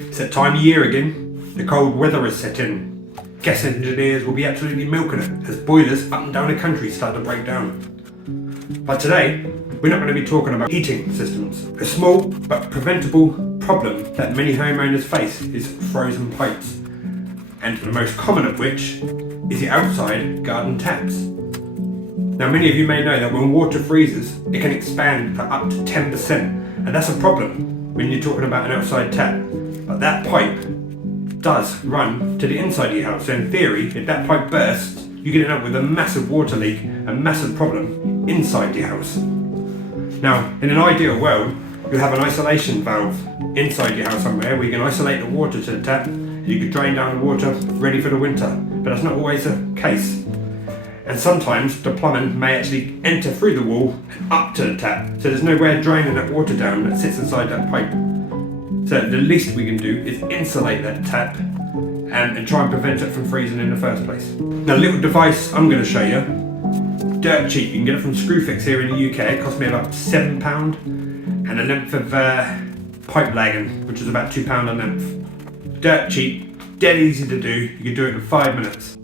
It's that time of year again. The cold weather has set in. Gas engineers will be absolutely milking it as boilers up and down the country start to break down. But today, we're not going to be talking about heating systems. A small but preventable problem that many homeowners face is frozen pipes, and the most common of which is the outside garden taps. Now, many of you may know that when water freezes, it can expand for up to 10%, and that's a problem when you're talking about an outside tap. But that pipe does run to the inside of your house, so in theory, if that pipe bursts, you can end up with a massive water leak, a massive problem inside your house. Now, in an ideal world, you'll have an isolation valve inside your house somewhere where you can isolate the water to the tap, and you can drain down the water ready for the winter. But that's not always the case. And sometimes the plumbing may actually enter through the wall and up to the tap, so there's no way of draining that water down that sits inside that pipe. So the least we can do is insulate that tap and try and prevent it from freezing in the first place. Now, the little device I'm going to show you, dirt cheap. You can get it from Screwfix here in the UK. It cost me about £7, and a length of pipe lagging, which is about £2 a length. Dirt cheap, dead easy to do. You can do it in 5 minutes.